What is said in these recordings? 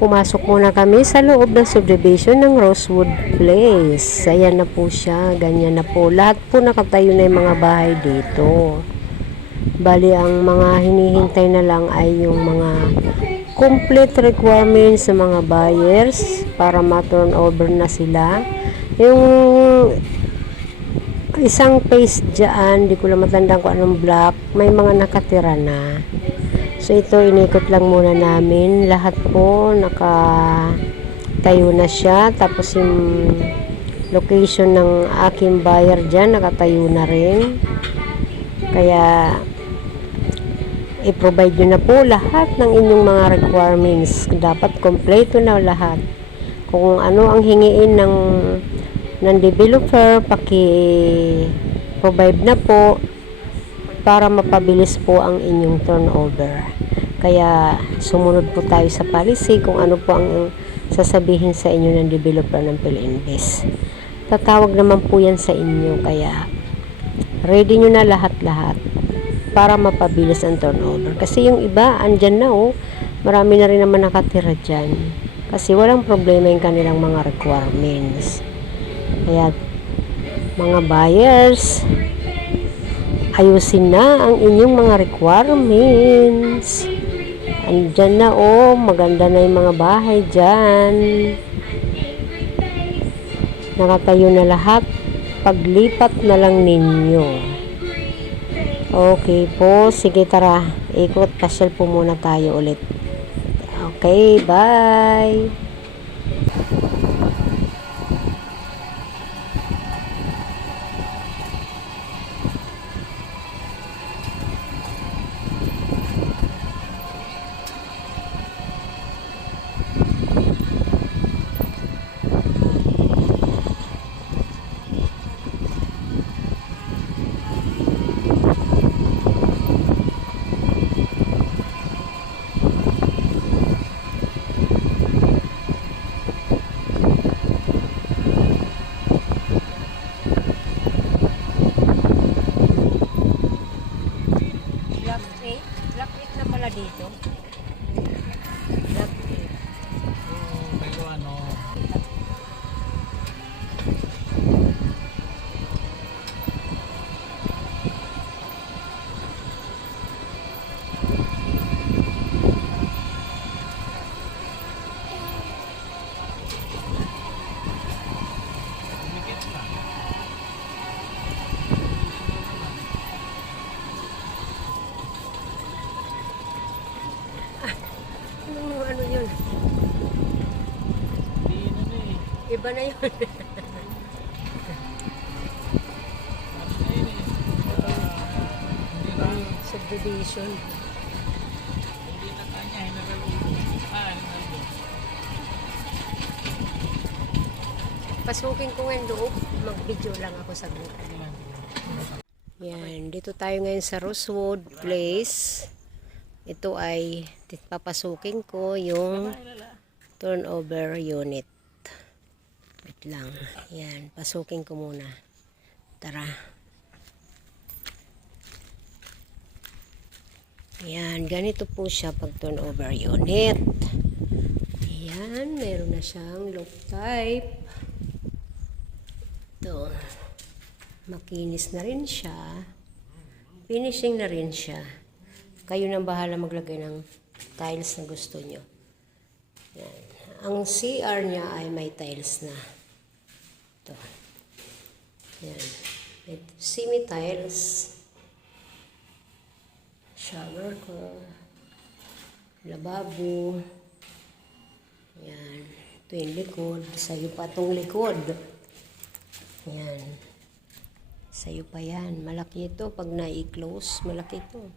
pumasok muna kami sa loob ng subdivision ng Rosewood Place. Ayan na po siya, ganyan na po. Lahat po nakatayo na yung mga bahay dito. Bali, ang mga hinihintay na lang ay yung mga complete requirements sa mga buyers para ma-turn over na sila. Yung isang phase dyan, di ko lang matandaan kung anong block, may mga nakatira na. So ito inikot lang muna namin. Lahat po naka tayo na siya. Tapos yung location ng aking buyer dyan nakatayo na rin. Kaya i-provide nyo na po lahat ng inyong mga requirements. Dapat kompleto na lahat. Kung ano ang hingiin ng ng developer, paki-provide na po para mapabilis po ang inyong turnover. Kaya sumunod po tayo sa policy kung ano po ang sasabihin sa inyo ng developer ng PhilInvest. Tatawag naman po yan sa inyo kaya ready nyo na lahat-lahat para mapabilis ang turnover. Kasi yung iba, andyan na oh, marami na rin naman nakatira dyan. Kasi walang problema yung kanilang mga requirements. Kaya mga buyers, ayusin na ang inyong mga requirements. Andyan na oh, maganda na yung mga bahay dyan. Nakatayo na lahat. Paglipat na lang ninyo. Okay po, sige tara. Ikot, pasyal po muna tayo ulit. Okay, bye. 8? Block 8 na pala dito. Iba na yun. Subdivision. hindi na kanya, hinagalog. Ah, hinagalog. Pasukin ko ngayon loob. Mag-video lang ako sa group. Yan, dito tayo ngayon sa Rosewood Place. Ito ay papasukin ko yung turnover unit. Lang. Yan, pasukin ko muna. Tara. Yan, ganito po siya pag turnover unit. Yan, meron na siyang lock type. Ito. Makinis na rin siya. Finishing na rin siya. Kayo nang bahala maglagay ng tiles na gusto nyo. Yan. Ang CR niya ay may tiles na. Ito. Yan. May semi-tiles. Shower ko. Lababo. Yan. Ito yung likod. Sa'yo pa itong likod. Yan. Sa'yo pa yan. Malaki ito. Pag na-close, malaki ito.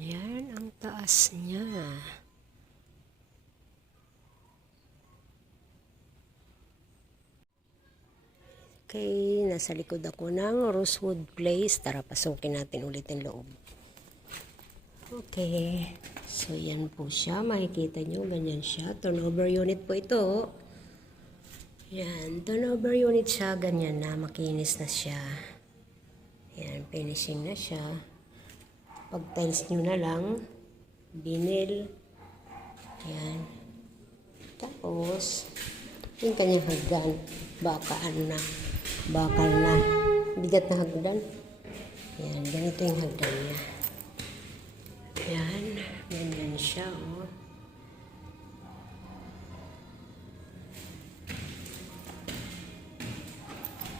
Ayan, ang taas niya. Okay, nasa likod ako ng Rosewood Place. Tara, pasukin natin ulit ang loob. Okay. So, yan po siya. Makikita nyo, ganyan siya. Turnover unit po ito. Yan. Turnover unit siya. Ganyan na. Makinis na siya. Yan, finishing na siya. Pag tiles nyo na lang, vinyl. Yan. Tapos, yung kanyang hagdan, bakaan na. Bakal na. Bigat na hagdan. Yan, ganito yung hagdan niya. Yan, ganyan siya, oh.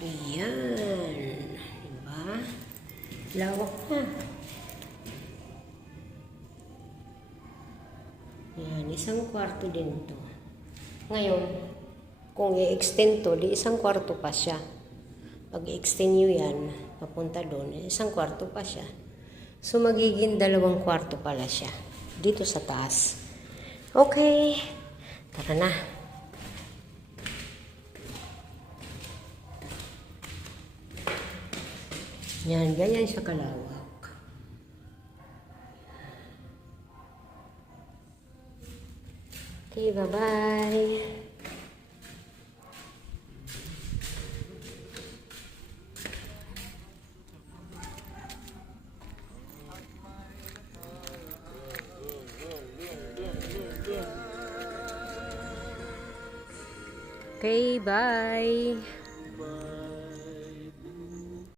Ayan. Diba? Lawak na. Isang kwarto din to. Ngayon, kung i-extend to, di isang kwarto pa siya. Pag i-extend nyo yan, papunta doon, eh, isang kwarto pa siya. So, magiging dalawang kwarto pala siya. Dito sa taas. Okay. Tara na. Yan, ganyan siya kalawak. Okay, bye-bye. Okay, bye.